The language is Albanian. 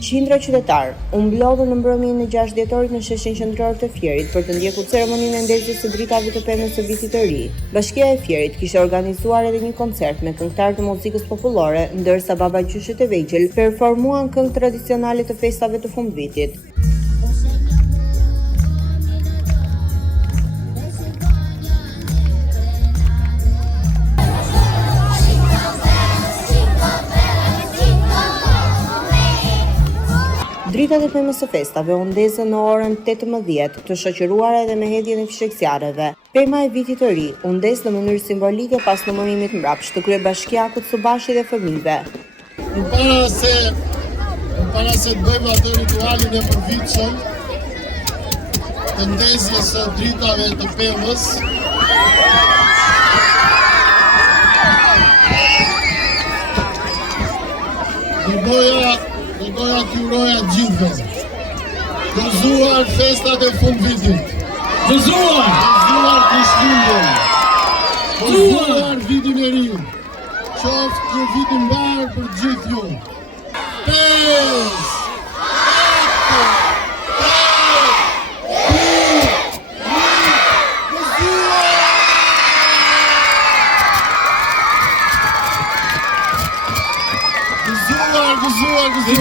Qindra qytetar u mblodhën në mbrëmjen e 6 dhjetorit në sheshin qendror të Fierit për të ndjekur ceremoninë e ndezjes së dritave të pemës së vitit të ri. Bashkia e Fierit kishte organizuar edhe një koncert me këngëtarë të muzikës popullore, ndërsa babagjyshit e vegjël performuan këngë tradicionale të festave të fundvitit. Dritat e pemës së festave u ndezën në orën 18, të shoqëruar edhe me hedhjen e fishekësjarëve. Pema e vitit të ri u ndez në mënyrë simbolike pas numërimit mbrapsht të kryebashkiakut së bashkit dhe fëmijëve. Para se të bëjmë atë ritualin e përvitshëm të ndezjes së dritave të pemës, do doja t'ju uroja gjithëve. Gëzuar festat e fundvitit. Gëzuar Krishtlindjen. Gëzuar vitin e ri. Qoftë një vit i mbar për gjithë ju. 5, 4, 3, 2, 1, gëzuar!